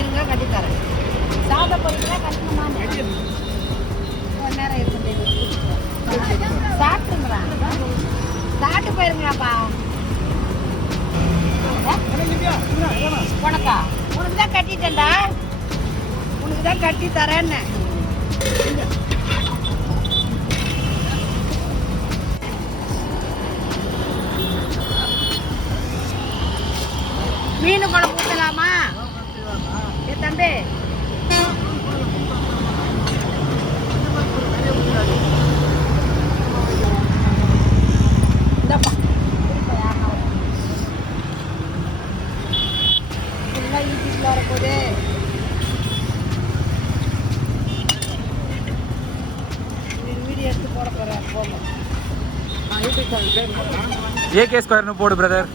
இருங்க கட்டி தரேன். சாப்பிட போறீங்களா கட்டணுமா? ஒரு நேரம் இருக்கு சாப்பிட்டுங்களா? சாப்பிட்டு போயிருங்களாப்பா. உனக்கா? உனக்கு தான் கட்டிட்டேன்டா. உனக்கு தான் கட்டி தரேன்னு. மீன் குழம்பு ஊற்றலாமா? ஏ தம்பி இந்தப்பா ஃபுல்லாக யூடியூப்ல வரப்போகுது. வீடியோ எடுத்து போட போகிறேன். போகணும் ஏகே ஸ்கொயர்னு போடு பிரதர்.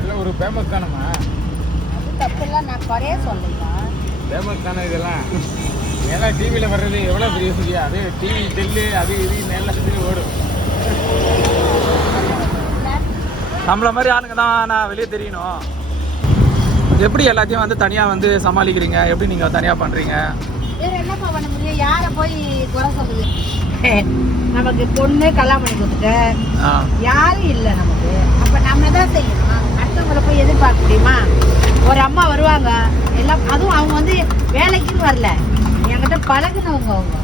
எல்லாம் ஒரு ஃபேமஸ் தானம்மா. அது தப்பெல்லாம் நான் குறைய சொல்லலையா. ஃபேமஸ் தானே இதெல்லாம். எல்லாம் டிவியில் வர்றது எவ்வளோ பெரிய விஷயம். அது டிவி செல்லு அது இது நல்ல ஓடும். நம்மள மாதிரி ஆளுங்க தான் நான் வெளியே தெரியணும். எப்படி எல்லாத்தையும் வந்து தனியாக வந்து சமாளிக்கிறீங்க? எப்படி நீங்கள் தனியாக பண்ணுறீங்க? வேற என்னப்பா பண்ண முடியும்? யாரை போய் குறை சொல்லுது? நமக்கு பொண்ணு கல்யாணம் பண்ணி கொடுத்துட்டு யாரும் இல்லை நமக்கு. அப்போ நம்ம தான் செய்யணும். அடுத்தவங்களை போய் எதிர்பார்க்க முடியுமா? ஒரு அம்மா வருவாங்க எல்லாம், அதுவும் அவங்க வந்து வேலைக்குன்னு வரல, என்கிட்ட பழகுனவங்க. அவங்க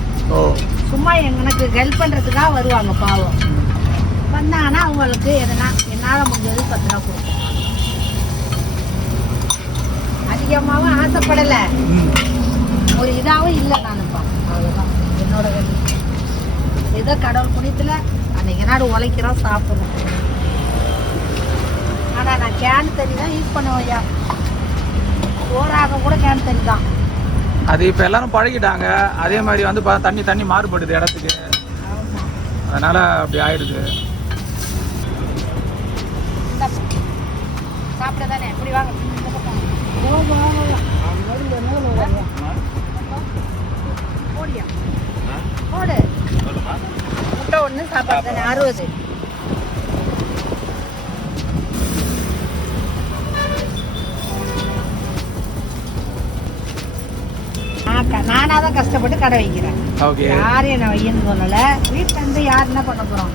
சும்மா எனக்கு ஹெல்ப் பண்ணுறதுக்காக வருவாங்க. பாவம் வந்தாங்கன்னா அவங்களுக்கு எதனா என்னால் முடிஞ்சது 10 ரூபா கொடுப்போம். அதிகமாகவும் ஆசைப்படலை, ஒரு இதாகவும் இல்லை. நானுப்பா அவ்வளோதான் என்னோட வேலை. ஏதோ கடவுள் புண்ணியத்தில் அன்றைக்கி நாடு உழைக்கிறோம், சாப்பிட்றோம். ஆனால் நான் கேன் தண்ணி தான் யூஸ் பண்ணுவேன் ஐயா. சோறாக கூட கேன் தண்ணி தான். அது இப்போ எல்லாரும் பழகிட்டாங்க. அதே மாதிரி வந்து தண்ணி மாறுபடுது இடத்துக்கு. அதனால் அப்படி ஆயிடுது. சாப்பிட தானே இப்படி வாங்க. போடியா போடு. முட்டை ஒன்று சாப்பாடு தானே 60. நானாக தான் கஷ்டப்பட்டு கடை வைக்கிறேன். யாரும் என்ன வையன்னு சொல்லலை. வீட்டில் இருந்து யார் என்ன பண்ண போகிறோம்?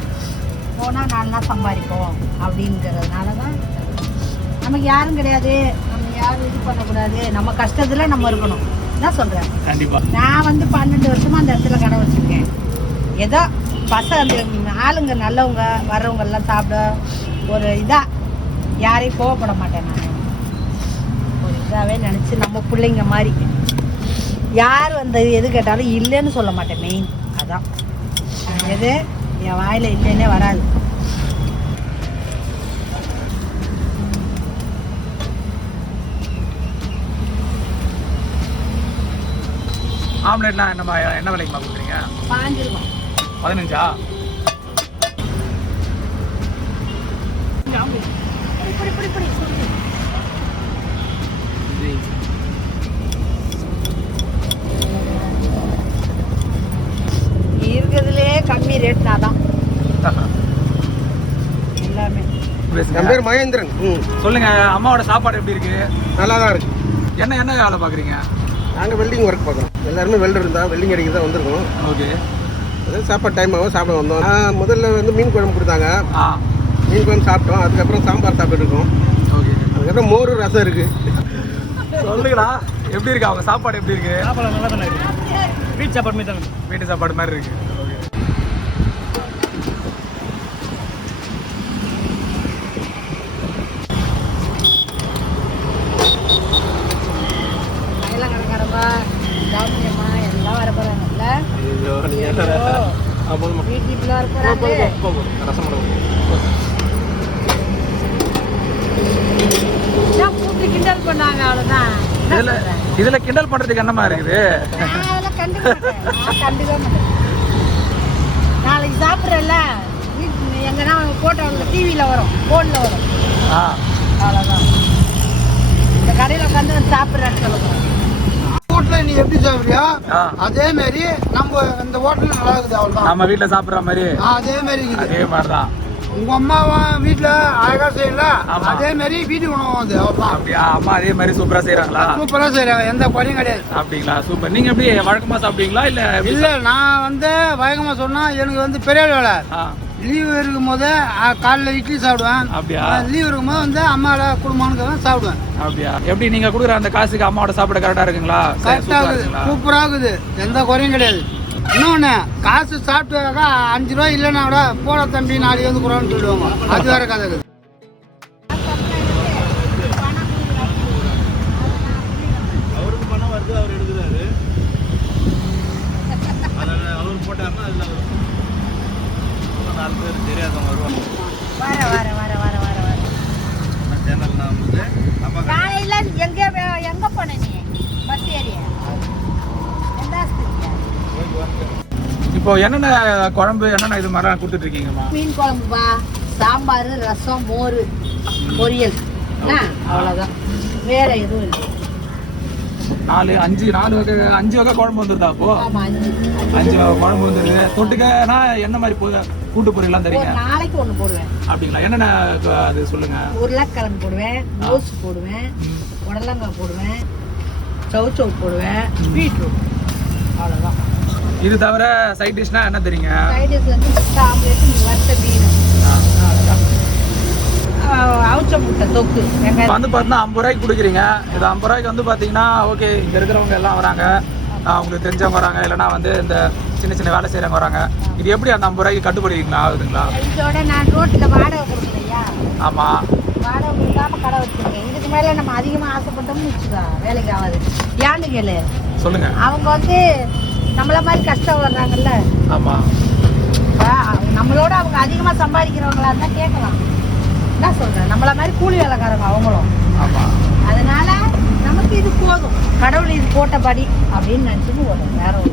போனால் 4 நாள் சம்பாதிப்போம் அப்படிங்கிறதுனால தான். நமக்கு யாரும் கிடையாது, நம்ம யாரும் இது பண்ணக்கூடாது. நம்ம கஷ்டத்தில் நம்ம இருக்கணும் தான் சொல்கிறேன். கண்டிப்பாக நான் வந்து 12 வருஷமாக அந்த இடத்துல கடை வச்சுருக்கேன். ஏதோ அந்த ஆளுங்க நல்லவங்க வர்றவங்க எல்லாம் சாப்பிட ஒரு இதாக யாரையும் கோவப்பட மாட்டேன். நான் ஒரு இதாகவே நினச்சி நம்ம பிள்ளைங்க மாதிரி யார் வந்து எது கேட்டாலும் இல்லைன்னு சொல்ல மாட்டேன். மெயின் அதான். எது என் வாயில் இல்லைன்னே வராது. ஆம்லெட்னா என்ன விலைக்குமா கொடுக்குறீங்க? 15 ரூபா. 15ஆ? இருக்கிறதுலே கம்மி ரேட் தான் எல்லாமே. என் பேர் மகேந்திரன். சொல்லுங்க, அம்மாவோட சாப்பாடு எப்படி இருக்கு? நல்லா தான் இருக்கு. என்ன வேலை பார்க்குறீங்க? நாங்கள் வெல்டிங் ஒர்க் பார்க்குறோம். எல்லாருமே வெல்டர் இருந்தால் வெல்டிங் அடிக்க தான் வந்திருக்கோம். ஓகே. அதாவது சாப்பாடு டைம் ஆகும், சாப்பிட வந்தோம். முதல்ல வந்து மீன் குழம்பு கொடுத்தாங்க. மீன் குழம்பு சாப்பிட்டோம். அதுக்கப்புறம் சாம்பார் சாப்பிட்டுருக்கோம். ஓகே. அதுக்கப்புறம் மோர் ரசம் இருக்கு. சொல்லுங்களா, எப்படி இருக்கு அவங்க சாப்பாடு? எப்படி இருக்கு? சாப்பாடு நல்லா தானே இருக்கு. வீட்டு சாப்பாடு மாதிரி தானே. வீட்டு சாப்பாடு மாதிரி இருக்கு. ஓகே. எல்லாம் வர போறாங்கல்ல. வீட்டுல கிண்டல் பண்ணாங்க. அவ்வளவுதான். இதுல கிண்டல் பண்றதுக்கு என்னமா இருக்குது? கண்டுக்க மாட்டேன். நாளைக்கு சாப்பிட்றல எங்கன்னா போட்டோ டிவியில வரும், போன்ல வரும். அவ்வளவுதான். இந்த கடையில உட்காந்து சாப்பிட்றேன்னு சொல்லுங்க. ஹோட்டல்ல நீ எப்படி சாப்பிடுறியா அதே மாதிரி நம்ம இந்த ஹோட்டல்ல நல்லா இருக்குது. அவ்வளவுதான். நம்ம வீட்டுல சாப்பிடுற மாதிரி அதே மாதிரி அதே மாதிரிதான். உங்க அம்மாவா வீட்டுல அழகா செய்யல ஆமா. அதே மாதிரி வீட்டு உணவு வந்து அவ்வளவுதான். அப்படியா? அம்மா அதே மாதிரி சூப்பரா செய்றாங்களா? சூப்பரா செய்யறாங்க, எந்த குறையும் கிடையாது. அப்படிங்களா? சூப்பர். நீங்க எப்படி வழக்கமா சாப்பிடுவீங்களா இல்ல எப்படி? இல்ல நான் வந்து வழக்கமா சொன்னா எனக்கு வந்து பெரிய வேலை. ஆ, லீவு இருக்கும் போது காலைல இட்லி சாப்பிடுவேன். அப்படியா? லீவ் இருக்கும் போது வந்து அம்மாவோட குடும்பமானுக்கு சாப்பிடுவேன். அப்படியா? எப்படி நீங்க கொடுக்குற அந்த காசுக்கு அம்மாவோட சாப்பிட கரெக்டா இருக்குங்களா? கரெக்டா சூப்பரா இருக்குது, இருக்குங்களா? சூப்பரா இருக்குது, எந்த குறையும் கிடையாது. இன்னொன்னு காசு சாப்பிட்டாக்கா 5 ரூபாய் இல்லைன்னா கூட போட தம்பி நாளைக்கு வந்து குறான்னு சொல்லுவாங்க. அது வேற கதை இருக்குது. அவருக்கு பணம் வருது, அவர் எடுக்கிறாரு. அவர் போட்டாருன்னா அதில் 4 பேர் தெரியாதவங்க வருவாங்க. சேனல்னா வந்து நம்ம காலையில எங்க போன நீ? பஸ் ஏரியா எந்த ஆஸ்பத்திரியா? இப்போ என்னென்ன குழம்பு என்னென்ன இது மாதிரிலாம் கொடுத்துட்டு இருக்கீங்கம்மா? மீன் குழம்புப்பா, சாம்பார், ரசம், மோர், பொரியல், அவ்வளோதான். வேற எதுவும் இல்லை. 5 வகை குழம்பு வந்துருதா? அப்போ ஆமா, 5 வகை குழம்பு வந்துருது. தொட்டுக்கனா என்ன மாதிரி கூட்டு பொரியலாம் ஒரு தரீங்க? நாளைக்கு ஒன்று போடுவேன். அப்படிங்களா? என்னென்ன அது சொல்லுங்க. உருளைக்கிழங்கு போடுவேன், கோஸ் போடுவேன், புடலங்காய் போடுவேன், சவுச்சவு போடுவேன், பீட்ரூட், அவ்வளோதான். இது தவிர சைட் டிஷ்னா என்ன தெரியுங்க? சைடிஸ் வந்து முட்டை ஆம்லேட், வறுத்த மீன், அவுச்ச முட்டை தொக்கு, இப்போ வெங்காயம். வந்து பார்த்தீங்கன்னா 50 ரூபாய்க்கு கொடுக்குறீங்க. இது 50 ரூபாய்க்கு வந்து பார்த்தீங்கன்னா ஓகே, இங்கே இருக்கிறவங்க எல்லாம் வராங்க, உங்களுக்கு தெரிஞ்சவங்க வராங்க, இல்லைனா வந்து இந்த சின்ன சின்ன வேலை செய்கிறவங்க வராங்க. இது எப்படி அந்த 50 ரூபாய்க்கு கட்டுப்படுவீங்களா? ஆகுதுங்களா? இதோட நான் ரோட்டில் வாடகை கொடுக்கலையா, ஆமாம். வாடகை கொடுக்காம கடை வச்சுருக்கேன். இதுக்கு மேலே நம்ம அதிகமாக ஆசைப்பட்டோம்னு வச்சுக்கோ, வேலைக்கு ஆகாது. ஏன்னு கேளு, சொல்லுங்க. அவங்க வந்து நம்மள மாதிரி கஷ்டம் வர்றாங்கல்ல, ஆமாம். நம்மளோட அவங்க அதிகமாக சம்பாதிக்கிறவங்களா இருந்தால் கேட்கலாம். என்ன சொல்கிறேன், நம்மள மாதிரி கூலி வேலைக்காரங்க அவங்களும். ஆமாம். அதனால நமக்கு இது போதும், கடவுள் இது போட்டபடி அப்படின்னு நினச்சிட்டு போதும். வேற ஒரு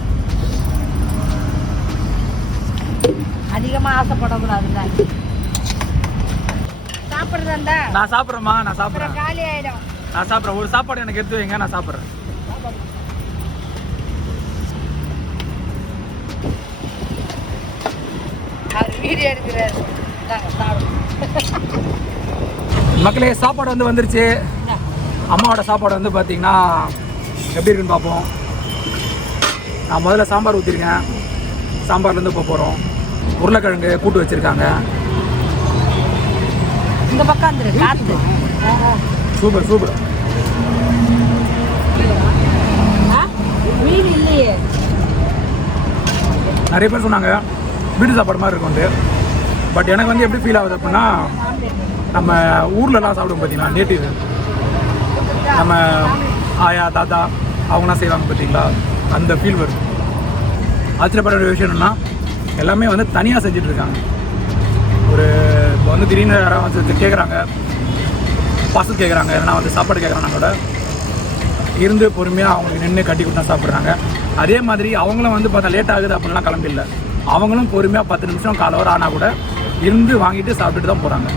அதிகமாக ஆசைப்படக்கூடாதுல்ல. சாப்பிட்றதா நான் சாப்பிட்றேம்மா, நான் சாப்பிட்றேன். காலி ஆகிடும். நான் சாப்பிட்றேன். ஒரு சாப்பாடு எனக்கு எடுத்து வைங்க, நான் சாப்பிட்றேன். அது வீடியோ எடுக்கிறாரு. மக்களே, சாப்பாடு வந்து வந்துருச்சு. அம்மாவோட சாப்பாடு வந்து பார்த்தீங்கன்னா எப்படி இருக்குன்னு பார்ப்போம். நான் முதல்ல சாம்பார் ஊற்றிருக்கேன். சாம்பார்லேருந்து இப்போ போகிறோம். உருளைக்கிழங்கு கூட்டு வச்சுருக்காங்க. இந்த பக்கம் வந்துரு, காத்து. Super super. மீன் இல்லையே. நிறைய பேர் சொன்னாங்க வீட்டு சாப்பாடு மாதிரி இருக்கும்ட்டு. பட் எனக்கு வந்து எப்படி ஃபீல் ஆகுது அப்படின்னா, நம்ம ஊர்லலாம் சாப்பிடுவோம் பார்த்தீங்களா, நேட்டிவ், நம்ம ஆயா தாத்தா அவங்களாம் செய்வாங்க பார்த்தீங்களா, அந்த ஃபீல் வருது. ஆச்சரியப்படுற ஒரு விஷயம் என்னென்னா, எல்லாமே வந்து தனியாக செஞ்சிட்ருக்காங்க. ஒரு இப்போ வந்து திடீர்னு யாராவது வந்து கேட்குறாங்க, பார்சல் கேட்குறாங்க, இல்லைனா வந்து சாப்பாடு கேட்குறாங்க கூட இருந்து பொறுமையாக அவங்களுக்கு நின்று கட்டி கொடுத்தா சாப்பிட்றாங்க. அதே மாதிரி அவங்களும் வந்து பார்த்தா லேட் ஆகுது அப்படின்லாம் கிளம்பில்ல, அவங்களும் பொறுமையாக 10 நிமிஷம் கால் ஹவர் ஆனால் கூட இருந்து வாங்கிட்டு சாப்பிட்டுட்டு தான் போகிறாங்க.